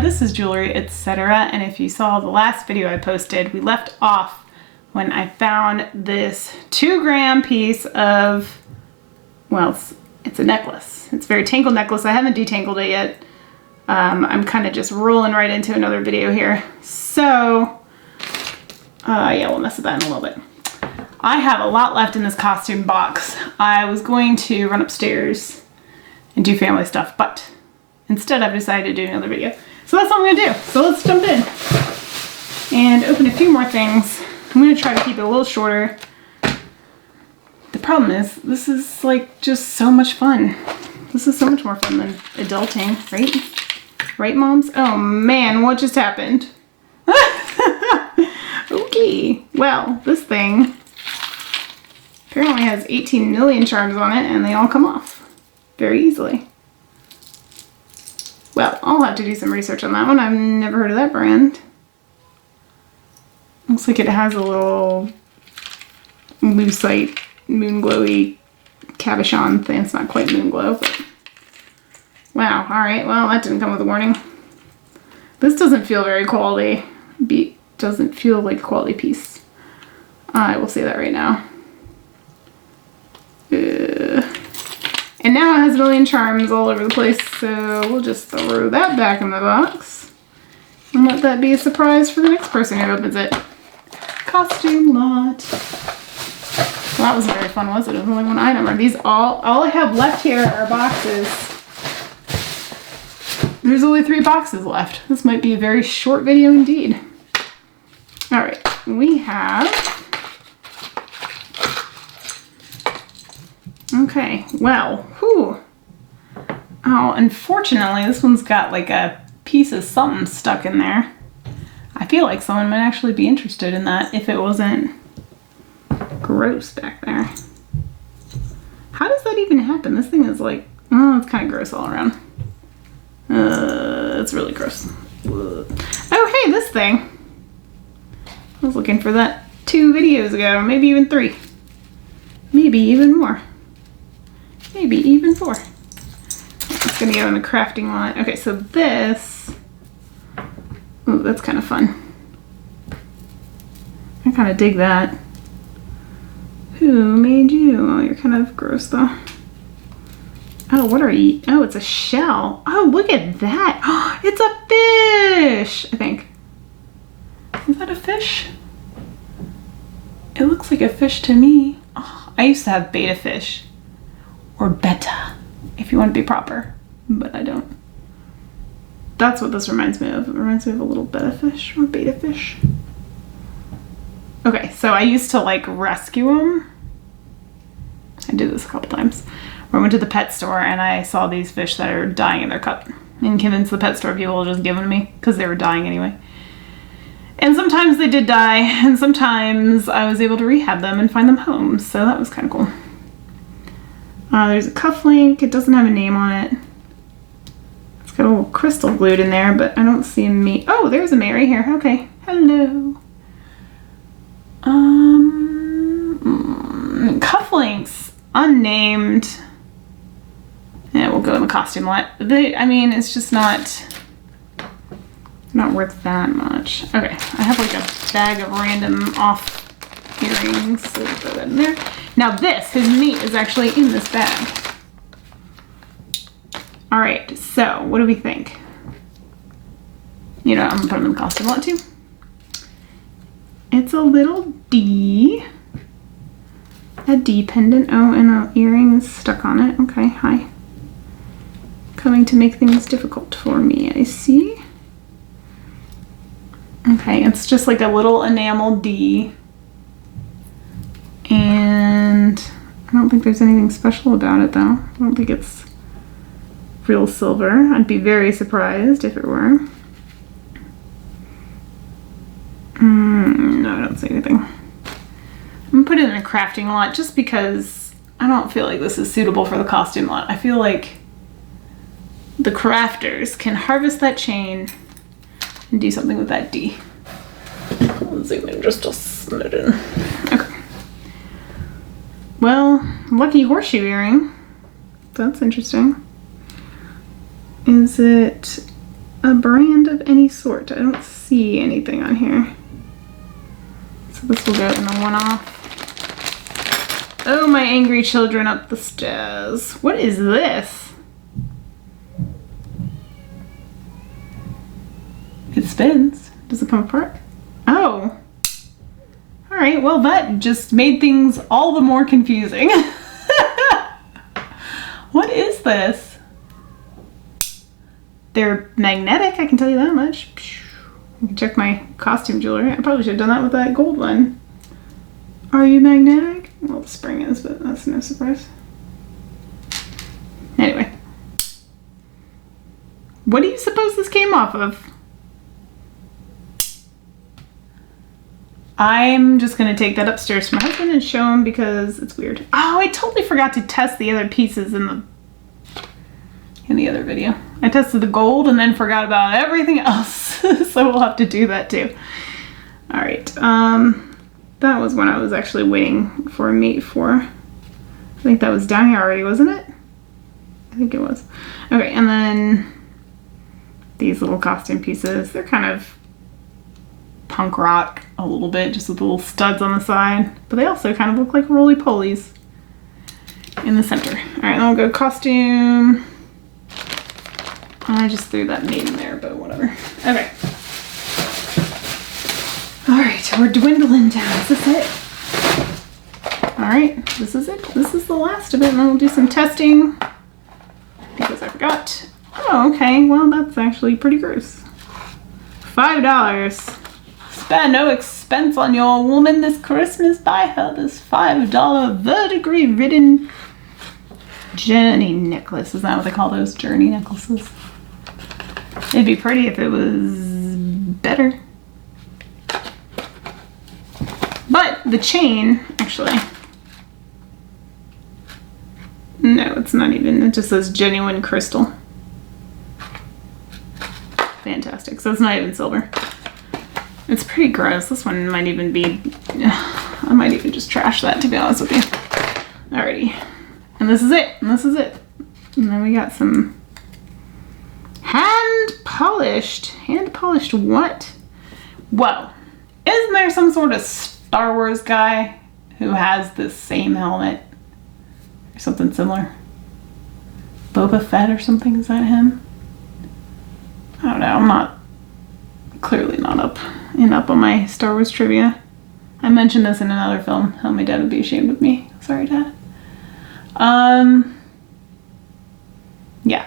this is Jewelry Etc. And if you saw the last video I posted, we left off when I found this 2-gram piece of, well, it's a necklace. It's a very tangled necklace. I haven't detangled it yet. I'm kind of just rolling right into another video here. So, yeah, we'll mess with that in a little bit. I have a lot left in this costume box. I was going to run upstairs and do family stuff, but instead I've decided to do another video. So that's what I'm gonna do. So let's jump in and open a few more things. I'm gonna try to keep it a little shorter. The problem is, this is like just so much fun. This is so much more fun than adulting, right? Right, moms? Oh man, what just happened? Okay, well, this thing apparently has 18 million charms on it and they all come off very easily. Well, I'll have to do some research on that one. I've never heard of that brand. Looks like it has a little lucite, moon glowy cabochon thing. It's not quite moon glow, but wow. All right. Well, that didn't come with a warning. This doesn't feel very quality. Doesn't feel like a quality piece. I will say that right now. And now it has a million charms all over the place, so we'll just throw that back in the box and let that be a surprise for the next person who opens it. Costume lot. Well, that wasn't very fun, was it? It was only one item. Are these all I have left here are boxes. There's only 3 boxes left. This might be a very short video indeed. All right, we have. Okay, well, whew. Oh, unfortunately, this one's got like a piece of something stuck in there. I feel like someone might actually be interested in that if it wasn't gross back there. How does that even happen? This thing is like, oh, it's kind of gross all around. It's really gross. Ugh. Oh, hey, this thing. I was looking for that 2 videos ago, maybe even 3. Maybe even more. Maybe even 4. It's gonna go in the crafting lot. Okay, so this, ooh, that's kind of fun. I kind of dig that. Who made you? Oh, you're kind of gross though. Oh, what are you? Oh, it's a shell. Oh, look at that. Oh, it's a fish, I think. Is that a fish? It looks like a fish to me. Oh, I used to have betta fish. Or betta, if you want to be proper, but I don't. That's what this reminds me of. It reminds me of a little betta fish or betta fish. Okay, so I used to like rescue them. I did this a couple times. I went to the pet store and I saw these fish that are dying in their cup and convinced the pet store people to just give them to me because they were dying anyway. And sometimes they did die and sometimes I was able to rehab them and find them homes, so that was kind of cool. There's a cuff link. It doesn't have a name on it. It's got a little crystal glued in there, but I don't see a me. Oh, there's a Mary here. Okay. Hello. Cufflinks. Unnamed. Yeah, we'll go in the costume lot. I mean, it's just not worth that much. Okay. I have like a bag of random off earrings, so we'll throw that in there. Now this, his meat, is actually in this bag. All right, so what do we think? You know, I'm gonna put him in the costume lot too. It's a little D. A D pendant. Oh, and an earring is stuck on it. Okay, hi. Coming to make things difficult for me, I see. Okay, it's just like a little enamel D. And I don't think there's anything special about it though. I don't think it's real silver. I'd be very surprised if it were. No, I don't see anything. I'm gonna put it in a crafting lot just because I don't feel like this is suitable for the costume lot. I feel like the crafters can harvest that chain and do something with that D. I'll zoom in just a smidgen. Okay. Well, lucky horseshoe earring. That's interesting. Is it a brand of any sort. I don't see anything on here. So this will go in a one-off. Oh, my angry children up the stairs. What is this? It spins. Does it come apart? Oh. All right, well, that just made things all the more confusing. What is this? They're magnetic, I can tell you that much. I can check my costume jewelry. I probably should have done that with that gold one. Are you magnetic? Well, the spring is, but that's no surprise. Anyway. What do you suppose this came off of? I'm just gonna take that upstairs to my husband and show him because it's weird. Oh, I totally forgot to test the other pieces in the other video. I tested the gold and then forgot about everything else. So we'll have to do that too. All right, that was when I was actually waiting for a mate for. I think that was down here already, wasn't it? I think it was. Okay, and then these little costume pieces, they're kind of punk rock a little bit, just with little studs on the side, but they also kind of look like roly-polies in the center. All right, then we'll go costume. I just threw that mate in there, but whatever. Okay. All right, we're dwindling down. Is this it? All right, this is it. This is the last of it, and then we'll do some testing because I forgot. Oh, okay. Well, that's actually pretty gross. $5. Spare no expense on your woman this Christmas. Buy her this $5 verdigris ridden journey necklace. Is that what they call those, journey necklaces? It'd be pretty if it was better. But the chain, actually, no, it's not even, it just says genuine crystal. Fantastic. So it's not even silver. It's pretty gross. This one might even be, I might even just trash that, to be honest with you. Alrighty. And this is it. And this is it. And then we got some hand polished what? Whoa. Isn't there some sort of Star Wars guy who has this same helmet? Or something similar? Boba Fett or something? Is that him? I don't know. I'm not, clearly not up on my Star Wars trivia. I mentioned this in another film. How my dad would be ashamed of me. Sorry, Dad. Yeah.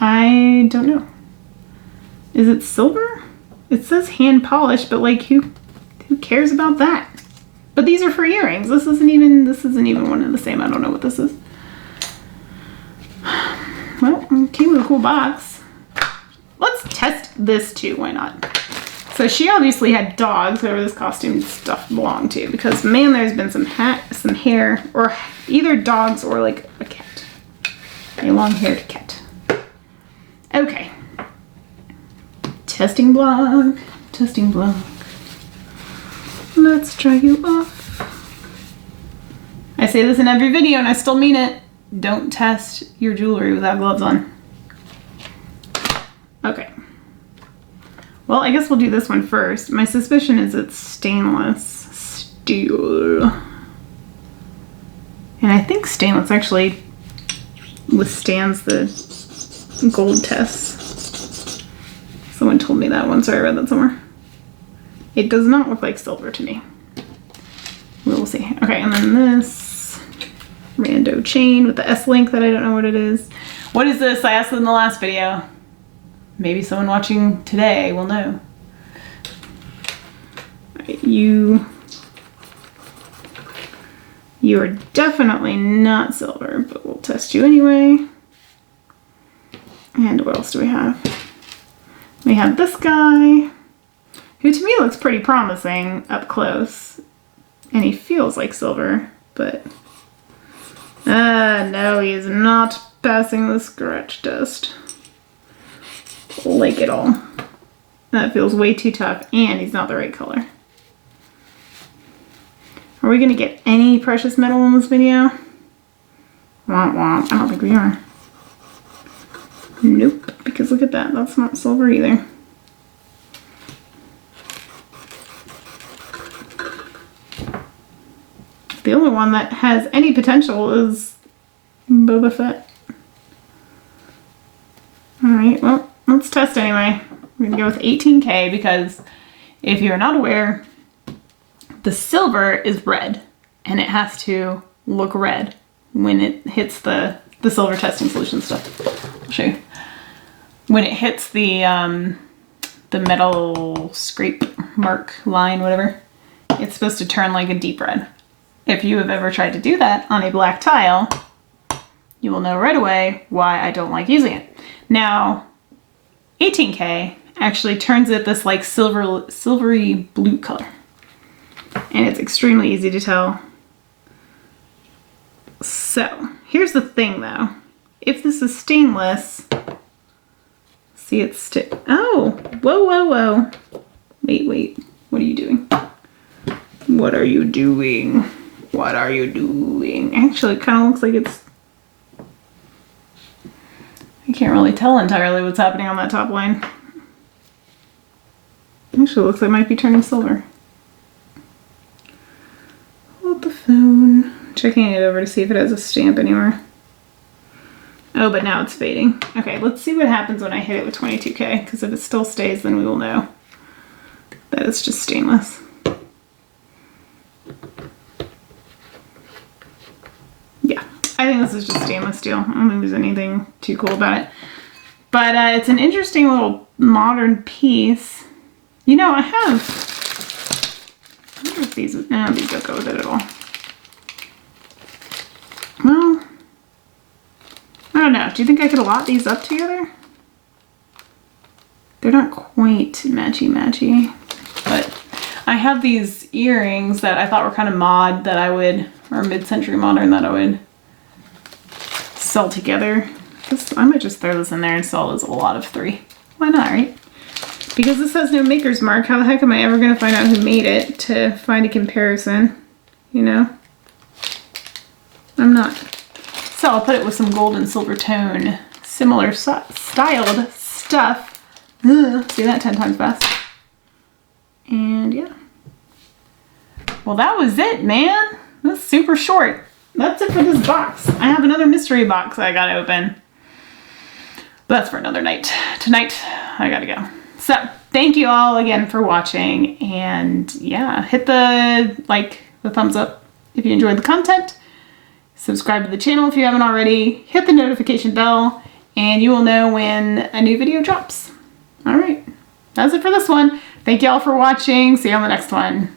I don't know. Is it silver? It says hand polished, but like who cares about that? But these are for earrings. This isn't even one and the same. I don't know what this is. Well, it came with a cool box. Let's test this too, why not? So she obviously had dogs, whoever this costume stuff belonged to, because man, there's been some hair, or either dogs or like a cat. A long-haired cat. Okay. Testing block. Testing block. Let's try you off. I say this in every video and I still mean it. Don't test your jewelry without gloves on. Okay. Well, I guess we'll do this one first. My suspicion is it's stainless steel. And I think stainless actually withstands the gold tests. Someone told me that once, or I read that somewhere. It does not look like silver to me. We'll see. Okay, and then this rando chain with the S-link that I don't know what it is. What is this? I asked in the last video. Maybe someone watching today will know. You are definitely not silver, but we'll test you anyway. And what else do we have? We have this guy, who to me looks pretty promising up close. And he feels like silver, but no, he is not passing the scratch test. Like it all. That feels way too tough, and he's not the right color. Are we gonna get any precious metal in this video? Womp womp. I don't think we are. Nope, because look at that. That's not silver either. The only one that has any potential is Boba Fett. Alright, well, let's test anyway. We're going to go with 18K because if you're not aware, the silver is red and it has to look red when it hits the silver testing solution stuff. I'll show you. When it hits the metal scrape mark line, whatever, it's supposed to turn like a deep red. If you have ever tried to do that on a black tile, you will know right away why I don't like using it. Now, 18K actually turns it this like silvery blue color. And it's extremely easy to tell. So, here's the thing though. If this is stainless, see it's oh, whoa. Wait, what are you doing? What are you doing? What are you doing? Actually, it kind of looks like it's... I can't really tell entirely what's happening on that top line. Actually, it looks like it might be turning silver. Hold the phone. Checking it over to see if it has a stamp anywhere. Oh, but now it's fading. Okay, let's see what happens when I hit it with 22K, because if it still stays, then we will know that it's just stainless. Yeah, I think this is just stainless steel. I don't think there's anything too cool about it. But it's an interesting little modern piece. You know, I wonder if these don't go with it at all. Well, I don't know. Do you think I could lot these up together? They're not quite matchy-matchy, but I have these earrings that I thought were kind of mod that I would, or mid-century modern, that I would sell together. I might just throw this in there and sell as a lot of 3. Why not, right? Because this has no maker's mark, how the heck am I ever going to find out who made it to find a comparison, you know? I'm not. So I'll put it with some gold and silver tone, similar styled stuff. Ugh, see that 10 times fast. And yeah. Well, that was it, man. That's super short. That's it for this box. I have another mystery box I gotta open. But that's for another night. Tonight, I gotta go. So, thank you all again for watching. And yeah, hit the thumbs up if you enjoyed the content. Subscribe to the channel if you haven't already. Hit the notification bell and you will know when a new video drops. All right, that's it for this one. Thank you all for watching. See you on the next one.